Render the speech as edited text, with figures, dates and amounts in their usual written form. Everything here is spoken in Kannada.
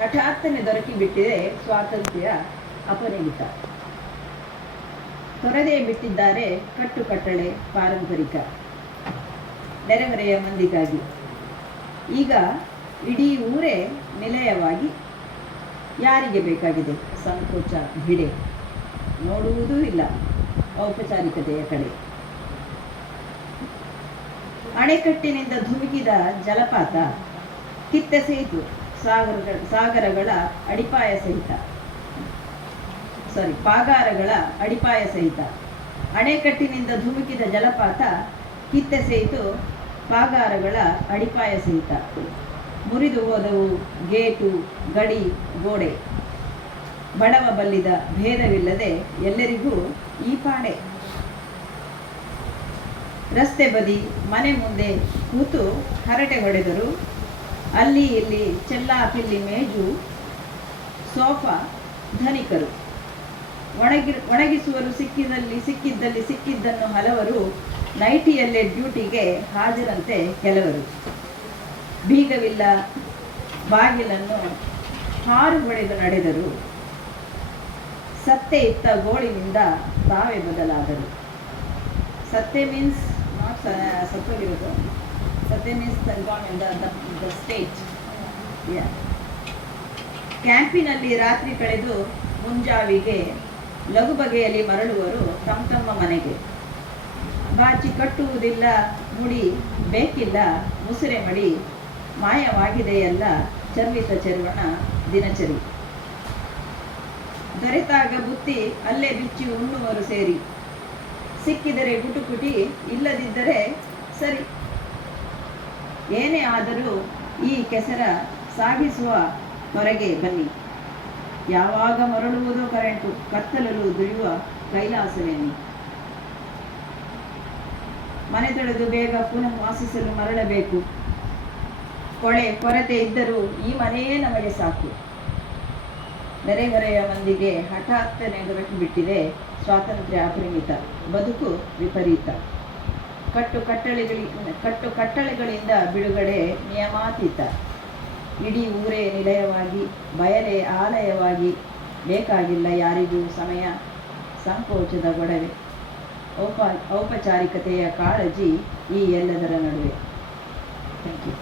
ಹಠಾತ್ತನೆ ದೊರಕಿಬಿಟ್ಟಿದೆ ಸ್ವಾತಂತ್ರ್ಯ ಅಪರಿಮಿತ. ತೊರೆದೇ ಬಿಟ್ಟಿದ್ದಾರೆ ಕಟ್ಟುಕಟ್ಟಳೆ ಪಾರಂಪರಿಕ ನೆರೆಹೊರೆಯ ಮಂದಿಗಾಗಿ. ಈಗ ಇಡೀ ಊರೇ ನಿಲಯವಾಗಿ ಯಾರಿಗೆ ಬೇಕಾಗಿದೆ ಸಂಕೋಚ ಭಿಡೆ, ನೋಡುವುದೂ ಇಲ್ಲ ಔಪಚಾರಿಕತೆಯ ಕಡೆ. ಅಣೆಕಟ್ಟಿನಿಂದ ಧುಮುಕಿದ ಜಲಪಾತ ಕಿತ್ತೆಸೆಯಿತು ಪಾಗಾರಗಳ ಅಡಿಪಾಯ ಸಹಿತ. ಅಣೆಕಟ್ಟಿನಿಂದ ಧುಮುಕಿದ ಜಲಪಾತ ಕಿತ್ತೆಸೆಯಿತು ಪಾಗಾರಗಳ ಅಡಿಪಾಯ ಸಹಿತ. ಮುರಿದು ಹೋದವು ಗೇಟು ಗಡಿ ಗೋಡೆ. ಬಡವ ಬಲ್ಲಿದ ಭೇದವಿಲ್ಲದೆ ಎಲ್ಲರಿಗೂ ಈ ಪಾಡೆ. ರಸ್ತೆ ಬದಿ ಮನೆ ಮುಂದೆ ಕೂತು ಹರಟೆ ಹೊಡೆದರು. ಅಲ್ಲಿ ಇಲ್ಲಿ ಚೆಲ್ಲಾಪಿಲ್ಲಿ ಮೇಜು ಸೋಫಾ ಧನಿಕರು. ಒಣಗಿಸುವರು ಸಿಕ್ಕಿದ್ದನ್ನು ಹಲವರು. ನೈಟಿಯಲ್ಲೇ ಡ್ಯೂಟಿಗೆ ಹಾಜರಂತೆ ಕೆಲವರು. ಬೀಗವಿಲ್ಲ ಬಾಗಿಲನ್ನು ಹಾರು ಹೊಡೆದು ನಡೆದರು. ಸತ್ತೆ ಇತ್ತ ಗೋಳಿನಿಂದ ತಾವೇ ಬದಲಾದರು. ಸತ್ತೆ ಮೀನ್ಸ್ ನಾಟ್ ಸತ್ತೋಗಿರೋದು. ಸತ್ತೆ ಮೀನ್ಸ್ ದ ಸ್ಟೇಟ್. ಕ್ಯಾಂಪಿನಲ್ಲಿ ರಾತ್ರಿ ಕಳೆದು ಮುಂಜಾವಿಗೆ ಲಘು ಬಗೆಯಲ್ಲಿ ಮರಳುವರು ತಮ್ಮ ಮನೆಗೆ. ಬಾಚಿ ಕಟ್ಟುವುದಿಲ್ಲ ಮುಡಿ ಬೇಕಿಲ್ಲ ಮುಸುರೆ ಮಡಿ. ಮಾಯವಾಗಿದೆಯಲ್ಲ ಚರ್ವಿತ ಚರ್ವಣ ದಿನಚರಿ. ದೊರೆತಾಗ ಬುತ್ತಿ ಅಲ್ಲೇ ಬಿಚ್ಚಿ ಉಣ್ಣುವರು ಸೇರಿ. ಸಿಕ್ಕಿದರೆ ಗುಟುಕುಟಿ ಇಲ್ಲದಿದ್ದರೆ ಸರಿ. ಏನೇ ಆದರೂ ಈ ಕೆಸರ ಸಾಗಿಸುವ ಹೊರಗೆ ಬನ್ನಿ. ಯಾವಾಗ ಮರಳುವುದೋ ಕರೆಂಟು, ಕತ್ತಲಲು ದುಡಿಯುವ ಕೈಲಾಸವೆನ್ನಿ. ಮನೆ ತೊಳೆದು ಬೇಗ ಪುನಃ ವಾಸಿಸಲು ಮರಳಬೇಕು. ಕೊರತೆ ಇದ್ದರೂ ಈ ಮನೆಯೇ ನಮಗೆ ಸಾಕು. ನೆರೆಹೊರೆಯ ಮಂದಿಗೆ ಹಠಾತ್ತನೆ ದೊರಕಿಬಿಟ್ಟಿದೆ ಸ್ವಾತಂತ್ರ್ಯ ಅಪರಿಮಿತ, ಬದುಕು ವಿಪರೀತ. ಕಟ್ಟುಕಟ್ಟಳೆಗಳಿಂದ ಬಿಡುಗಡೆ ನಿಯಮಾತೀತ. ಇಡೀ ಊರೇ ನಿಲಯವಾಗಿ ಬಯಲೇ ಆಲಯವಾಗಿ. ಬೇಕಾಗಿಲ್ಲ ಯಾರಿಗೂ ಸಮಯ ಸಂಕೋಚದ ಗೊಡವೆ. ಔಪಚಾರಿಕತೆಯ ಕಾಳಜಿ ಈ ಎಲ್ಲದರ ನಡುವೆ. Thank you.